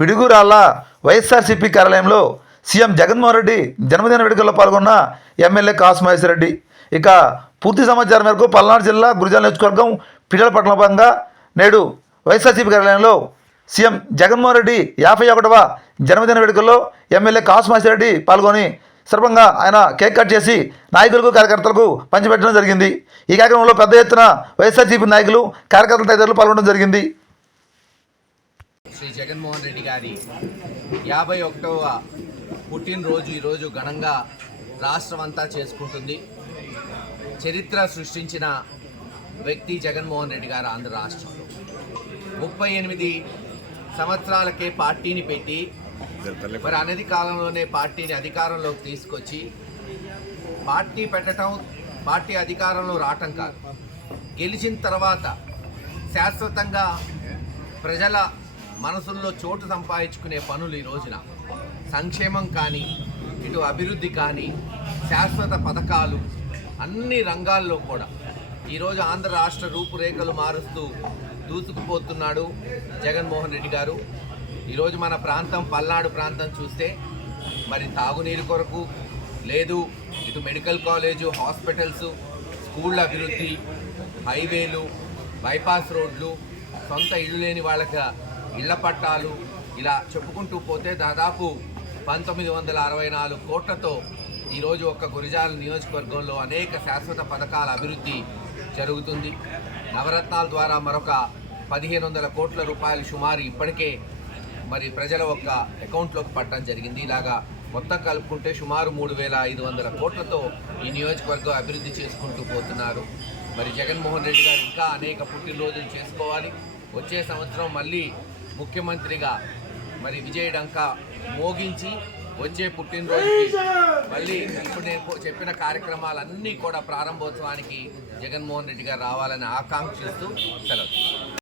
పిడుగురాళ్ళ వైఎస్ఆర్సీపీ కార్యాలయంలో సీఎం జగన్మోహన్ రెడ్డి జన్మదిన వేడుకల్లో పాల్గొన్న ఎమ్మెల్యే కాసు మహేశ్వరరెడ్డి ఇక పూర్తి సమాచారం మేరకు పల్నాడు జిల్లా గురిజాల నియోజకవర్గం పిడల పట్టణ భాగంగా నేడు వైఎస్ఆర్సీపీ కార్యాలయంలో సీఎం జగన్మోహన్ రెడ్డి యాభై ఒకటవ జన్మదిన వేడుకల్లో ఎమ్మెల్యే కాసు మహేశ్వరరెడ్డి పాల్గొని సందర్భంగా ఆయన కేక్ కట్ చేసి నాయకులకు కార్యకర్తలకు పంచిపెట్టడం జరిగింది. ఈ కార్యక్రమంలో పెద్ద ఎత్తున వైఎస్ఆర్సీపీ నాయకులు కార్యకర్తల తదితరులు పాల్గొనడం జరిగింది. శ్రీ జగన్మోహన్ రెడ్డి గారి యాభై ఒకటవ పుట్టినరోజు ఈరోజు ఘనంగా రాష్ట్రం అంతా చేసుకుంటుంది. చరిత్ర సృష్టించిన వ్యక్తి జగన్మోహన్ రెడ్డి గారు ఆంధ్ర రాష్ట్రంలో. ముప్పై ఎనిమిది సంవత్సరాలకే పార్టీని పెట్టి మరి అనతి కాలంలోనే పార్టీని అధికారంలోకి తీసుకొచ్చి పార్టీ పెట్టడం పార్టీ అధికారంలో రావటం కాదు. గెలిచిన తర్వాత శాశ్వతంగా ప్రజల మనసుల్లో చోటు సంపాదించుకునే పనులు ఈ రోజున. సంక్షేమం కానీ ఇటు అభివృద్ధి కానీ శాశ్వత పథకాలు అన్ని రంగాల్లో కూడా. ఈరోజు ఆంధ్ర రాష్ట్ర రూపురేఖలు మారుస్తూ దూసుకుపోతున్నాడు జగన్మోహన్ రెడ్డి గారు. ఈరోజు మన ప్రాంతం పల్నాడు ప్రాంతం చూస్తే మరి తాగునీరు కొరకు లేదు. ఇటు మెడికల్ కాలేజు హాస్పిటల్స్ స్కూళ్ళ అభివృద్ధి హైవేలు బైపాస్ రోడ్లు సొంత ఇల్లు లేని వాళ్ళకి ఇళ్ళ పట్టాలు ఇలా చెప్పుకుంటూ పోతే దాదాపు పంతొమ్మిది వందల అరవై నాలుగు కోట్లతో ఈరోజు ఒక్క గురిజాల నియోజకవర్గంలో అనేక శాశ్వత పథకాల అభివృద్ధి జరుగుతుంది. నవరత్నాల ద్వారా మరొక పదిహేను వందల కోట్ల రూపాయలు సుమారు ఇప్పటికే మరి ప్రజల ఒక్క అకౌంట్లోకి పట్టడం జరిగింది. ఇలాగా మొత్తం కలుపుకుంటే సుమారు మూడు వేల ఐదు వందల కోట్లతో ఈ నియోజకవర్గం అభివృద్ధి చేసుకుంటూ పోతున్నారు. మరి జగన్మోహన్ రెడ్డి గారు ఇంకా అనేక పుట్టినరోజులు చేసుకోవాలి. వచ్చే సంవత్సరం మళ్ళీ ముఖ్యమంత్రిగా మరి విజయ్ డంకా మోగించి వచ్చే పుట్టినరోజుకి మళ్ళీ ఇప్పుడు నేను చెప్పిన కార్యక్రమాలన్నీ కూడా ప్రారంభోత్సవానికి జగన్మోహన్ రెడ్డి గారు రావాలని ఆకాంక్షిస్తూ సెలవు.